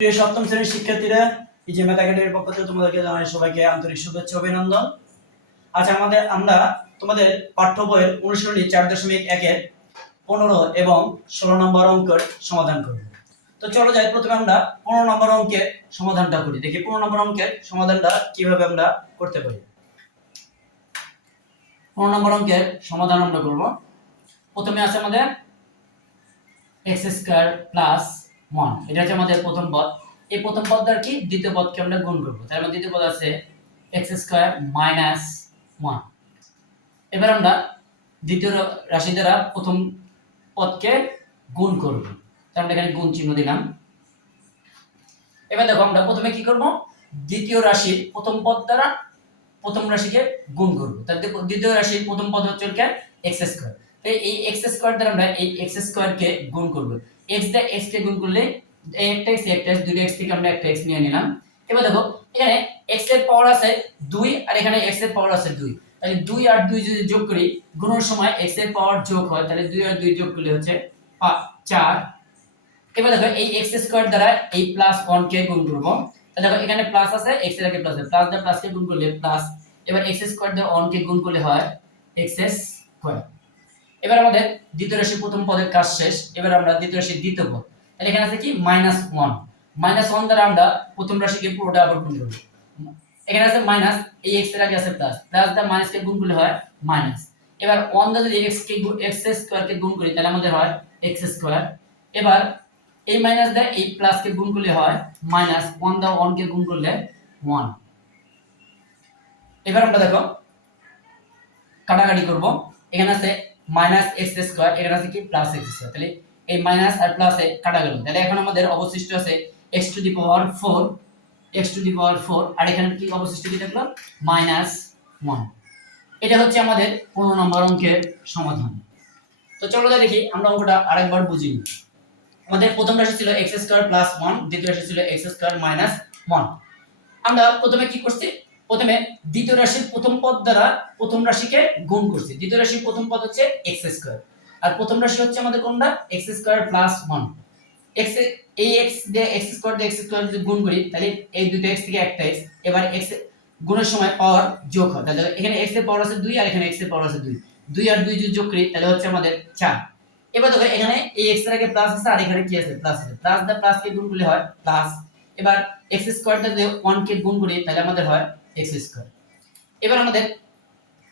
প্রিয় সপ্তম শ্রেণীর শিক্ষার্থীরা, এই যে মেধা একাডেমির পক্ষ থেকে তোমাদেরকে জানাই সবাইকে আন্তরিক শুভেচ্ছা অভিনন্দন। আজ আমরা তোমাদের পাঠ্য বইয়ের অনুশীলনী 4.1 15 এবং 16 নম্বর অঙ্কের সমাধান করব। তো চলো যাই, প্রথমে আমরা 15 নম্বর অঙ্কের সমাধানটা করি। দেখি 15 নম্বর অঙ্কের সমাধানটা কিভাবে আমরা করতে পারি। 15 নম্বর অঙ্কের সমাধান আমরা করব। প্রথমে আছে আমাদের x² + 1, এটা হচ্ছে আমাদের প্রথম পদ। এই প্রথম পদ দ্বারা কি দ্বিতীয় পদকে আমরা গুণ করব। তার মানে দ্বিতীয় পদ আছে x² - 1। এবার আমরা দ্বিতীয় রাশি দ্বারা প্রথম পদকে গুণ করব। তার মানে এখানে গুণ চিহ্ন দিলাম। এবার দেখো আমরা প্রথমে কি করব, দ্বিতীয় রাশির প্রথম পদ দ্বারা প্রথম রাশিকে গুণ করব। তাহলে দ্বিতীয় রাশির প্রথম পদ হচ্ছে x²। তাই এই x² দ্বারা আমরা এই x² কে গুণ করব। x দ্বারা x কে গুণ করলে এই একটা x একটা x, দুটো x থেকে আমরা একটা x নিয়ে নিলাম। এবার দেখো এখানে x এর পাওয়ার আছে 2 আর এখানে x এর পাওয়ার আছে 2। তাহলে 2 আর 2 যদি যোগ করি, গুণের সময় x এর পাওয়ার যোগ হয়, তাহলে 2 আর 2 যোগ করলে হচ্ছে 4। এবার দেখো এই x² দ্বারা এই +1 কে গুণ করব। তাহলে দেখো এখানে প্লাস আছে, x এর আগে প্লাস আছে, প্লাস দ্বারা প্লাস কে গুণ করলে প্লাস। এবার x² দ্বারা 1 কে গুণ করলে হয় x²। এবার আমাদের দ্বিতীয় রাশির প্রথম পদের কাজ শেষ। এবার আমরা দ্বিতীয় রাশির দ্বিতীয় পদ, তাহলে এখানে আছে কি -1। -1 দ্বারা আমরা প্রথম রাশিকে পুরোটা আবার গুণ করব। এখানে আছে মাইনাস, এই x এর আগে আছে প্লাস, প্লাস দ্বারা মাইনাস কে গুণ করলে হয় মাইনাস। এবার 1 দ্বারা যদি x² কে গুণ করি তাহলে আমাদের হয় x²। এবার এই মাইনাস দ্বারা এই প্লাস কে গুণ করলে হয় মাইনাস, 1 দ্বারা 1 কে গুণ করলে 1। এবার আমরা দেখো কাটাকাটি করব। এখানে আছে -x², এখানে আছে কি +x²। তাহলে এই মাইনাস আর প্লাসে কাটা গেল। তাহলে এখন আমাদের অবশিষ্ট আছে x⁴, আর এখানে কি অবশিষ্ট কি থাকলো -1। এটা হচ্ছে আমাদের 15 নম্বর অঙ্কের সমাধান। তো চলো দেখি আমরা অঙ্কটা আরেকবার বুঝি। আমাদের প্রথম রাশি ছিল x² + 1, দ্বিতীয় রাশি ছিল x² - 1। আমরা প্রথমে কি করছি, প্রথমে দ্বিতীয় রাশির প্রথম পদ দ্বারা প্রথম রাশিকে গুণ করছি। দ্বিতীয় রাশির প্রথম পদ হচ্ছে x², আর প্রথম রাশি হচ্ছে আমাদের কোনটা x² + 1। x এই x দিয়ে x² দিয়ে x² যদি গুণ করি তাহলে এই দুটো x থেকে একটা x। এবার x গুণের সময় পাওয়ার যোগ হয়, তাহলে এখানে x এর পাওয়ার আছে 2 আর এখানে x এর পাওয়ার আছে 2। 2 আর 2 যদি যোগ করি তাহলে হচ্ছে আমাদের 4। এবার দেখো এখানে এই x এর আগে প্লাস আছে আর এখানে কি আছে প্লাস আছে, প্লাস দা প্লাস কে গুণ করলে হয় প্লাস। এবার x² দা যদি 1 কে গুণ করি তাহলে আমাদের হয় x²। এবার আমাদের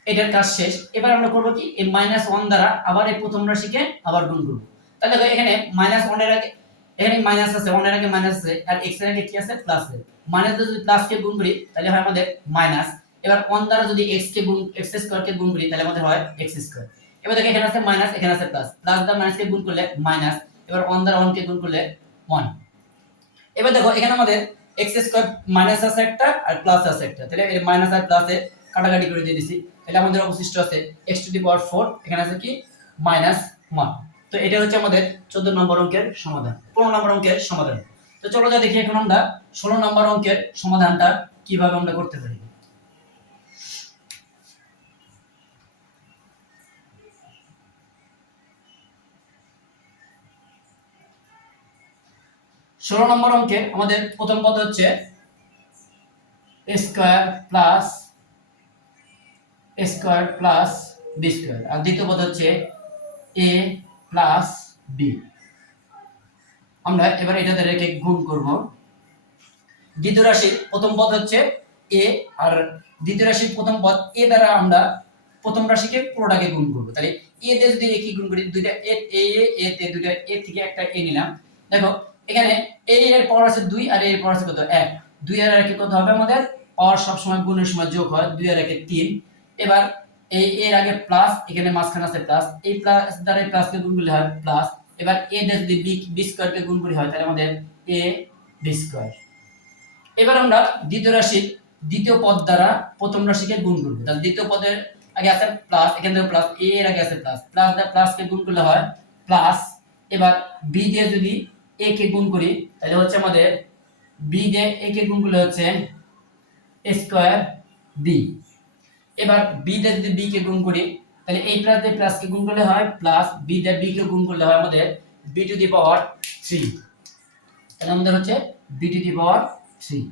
এটার কাজ শেষ। এবার আমরা করব কি, এই -1 দ্বারা আবার এই প্রথম রাশিকে আবার গুণ করব। তাহলে দেখো এখানে -1 এর আগে এখানে মাইনাস আছে, 1 এর আগে মাইনাস আছে আর x এর আগে কি আছে প্লাস আছে। মাইনাস দিয়ে যদি প্লাস কে গুণ করি তাহলে হয় আমাদের মাইনাস। এবার 1 দ্বারা যদি x² কে গুণ করি তাহলে আমাদের হয় x²। এবার দেখো এখানে আছে মাইনাস, এখানে আছে প্লাস, প্লাস দ্বারা মাইনাস কে গুণ করলে মাইনাস। এবার 1 দ্বারা 1 কে গুণ করলে 1। এবার দেখো এখানে আমাদের x² মাইনাস আছে একটা আর প্লাস আছে একটা, তাহলে এই মাইনাস আর প্লাসে কাটাকাটি করে দিয়ে দিছি। তাহলে আমাদের অবশিষ্ট আছে x⁴, এখানে আছে কি -1। তো এটা হচ্ছে আমাদের 14 নম্বর অঙ্কের সমাধান, 15 নম্বর অঙ্কের সমাধান। তো চলো যা দেখি এখন আমরা 16 নম্বর অঙ্কের সমাধানটা কিভাবে আমরা করতে পারি। ষোলো নম্বর অঙ্কে আমাদের প্রথম পদ হচ্ছে a² + b², আর দ্বিতীয় পদ হচ্ছে a + b। আমরা এবার এটা দ্বারা একে গুণ করব। দ্বিতীয় রাশির প্রথম পদ হচ্ছে a, আর দ্বিতীয় রাশির প্রথম পদ a দ্বারা আমরা প্রথম রাশিকে পুরোটাকে গুণ করব। তাহলে a দিয়ে যদি a কে গুণ করি, দুইটা a তে দুইটা a থেকে একটা a নিলাম। দেখো এখানে a এর পাওয়ার আছে 2 আর a এর পাওয়ার আছে কত 1। 2 আর 1 কত হবে, আমাদের পাওয়ার সব সময় গুণের সময় যোগ হয়, 2 আর 1 3। এবার এই এর আগে প্লাস, এখানে মাঝখানে আছে প্লাস, এই প্লাস দ্বারা প্লাস কে গুণ করলে হয় প্লাস। এবার a দিয়ে যদি b² কে গুণ করি হয় তাহলে আমাদের a b²। এবার আমরা দ্বিতীয় রাশির দ্বিতীয় পদ দ্বারা প্রথম রাশিকে গুণ করব। তাহলে দ্বিতীয় পদের আগে আছে প্লাস, এখানে দেখো প্লাস, a এর আগে আছে প্লাস, প্লাস দ্বারা প্লাস কে গুণ করলে হয় প্লাস। এবার b দিয়ে যদি a কে গুণ করি তাহলে হচ্ছে আমাদের b দিয়ে a কে গুণ করলে হচ্ছে a²b। এবার b দিয়ে যদি b কে গুণ করি তাহলে এই প্লাস দিয়ে প্লাস কে গুণ করলে হয় প্লাস, b দিয়ে b কে গুণ করলে হয় আমাদের b⁴। তাহলে আমাদের হচ্ছে বি টু দি পাওয়ার 3।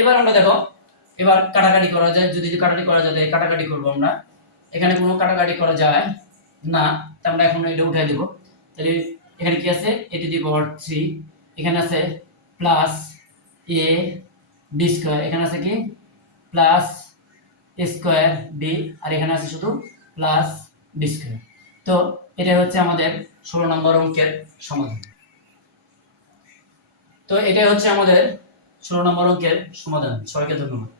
এবার আমরা দেখো, এবার কাটাকাটি করা যায়, যদি কাটাকাটি করা যায় তাহলে কাটাকাটি করব আমরা। এখানে কোনো কাটাকাটি করা যায় না, তাই আমরা এখন এটা উঠাই দেব। তাহলে এখানে কি আছে, a টু দি পাওয়ার 3, এখানে আছে প্লাস a বি স্কয়ার, এখানে আছে কি প্লাস a স্কয়ার বি, আর এখানে আছে শুধু প্লাস বি স্কয়ার। তো এটা হচ্ছে আমাদের 16 নম্বর অঙ্কের সমাধান। তো এটাই হচ্ছে আমাদের 16 নম্বর অঙ্কের সমাধান। সবাইকে ধন্যবাদ।